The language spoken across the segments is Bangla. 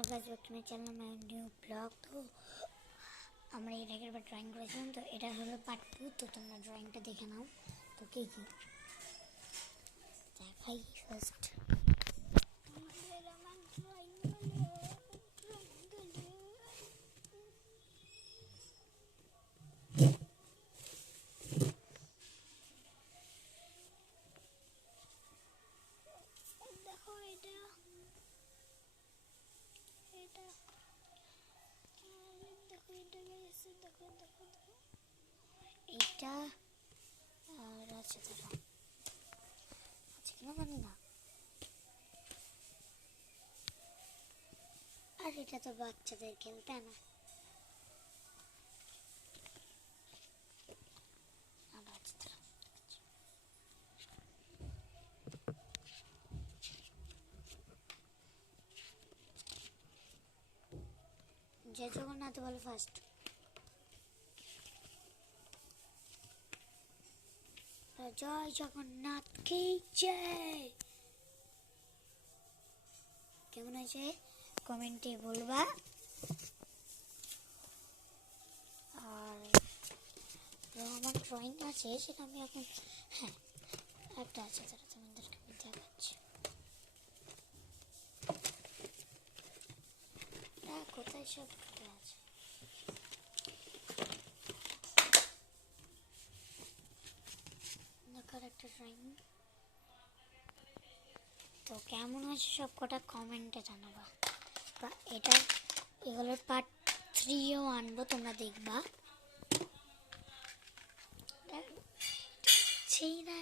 Hello guys, welcome to my channel my new blog. तो আমরা এর আগের বার ড্রয়িং করেছিলাম, তো এটা হলো পার্ট 2। তো তোমরা ড্রয়িংটা দেখে নাও। তো কি কি দেখাই ফার্স্ট। দেখো এটা এটা দেখো এটা গেছে, দেখো দেখো দেখো এইটা। আর আছে দেখো, আছে কিনা জানি না। আর এটা তো বাচ্চাদের খেলতে না। আর আছে দেখো, জয় জগন্নাথ বলো ফার্স্ট। জয় জগন্নাথ কি জয়। কেমন হয়েছে কমেন্টে বলবা। আর আমার ড্রয়িং আছে, সেটা আমি এখন একটা আছে, সেটা তোমাদেরকে আমি দেখাচ্ছি। কোথায় সব আছে দেখার একটা ড্রয়িং। তো কেমন হয়েছে সব কটা কমেন্টে জানাবা। বা এটা এগুলোর পার্ট 3ও আনবো, তোমরা দেখবা। সেই না।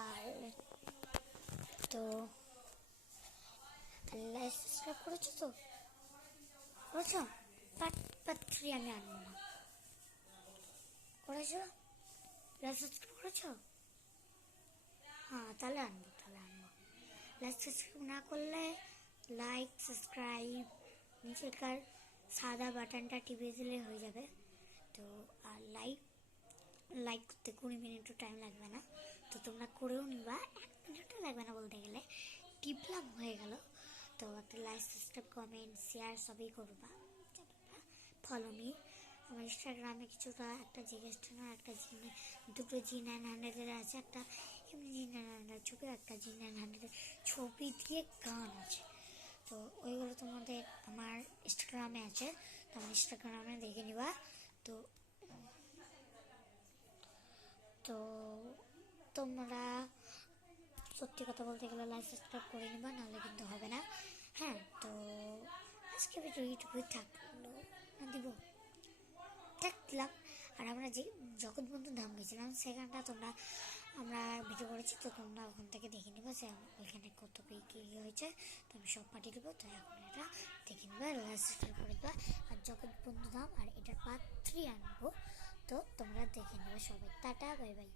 আর তো লাইক সাবস্ক্রাইব করেছো? তো করেছো? পার্ট 3 আমি আনবো না। করেছো? লাইক সাবস্ক্রাইব করেছো? হ্যাঁ, তাহলে আনবো। লাইক সাবস্ক্রাইব না করলে লাইক সাবস্ক্রাইব নিচেকার সাদা বাটনটা টিপে দিলে হয়ে যাবে। তো আর লাইক করতে 20 মিনিটও টাইম লাগবে না। তো তোমরা করেও নিবা, 1 মিনিটও লাগবে না বলতে গেলে। টিপলাম হয়ে গেল। তো একটা লাইক সাবস্ক্রাইব কমেন্ট শেয়ার সবই করবা। Follow me. আমার ইনস্টাগ্রামে কিছুটা একটা জিজ্ঞেস একটা দুটো G900 আছে, একটা এমনি G900 ছবি, একটা G900 ছবি দিয়ে গান আছে। তো ওইগুলো তোমাদের আমার ইনস্টাগ্রামে আছে, তো আমার ইনস্টাগ্রামে দেখে নিবা। তো তো তোমরা সত্যি কথা বলতে গেলে লাইক সাবস্ক্রাইব করে নিবা, নাহলে কিন্তু হবে না। তো আজকে ভিডিও এইটুকুই থাকলো, দিব থাকলাম। আর আমরা যে জগৎবন্ধু ধাম গেছিলাম, সেখানটা আমরা ভিডিও করেছি, তো তোমরা ওখান থেকে দেখে নেবো যে ওইখানে কত কী হয়েছে। তো আমি সব পাঠিয়ে দেবো। তো এখন এটা দেখে নেবে, সাবস্ক্রাইব করে দেবা। আর জগৎবন্ধু ধাম আর এটার পার্ট 3 আনবো, তো তোমরা দেখে নেবে সবাই। Tata, bye bye.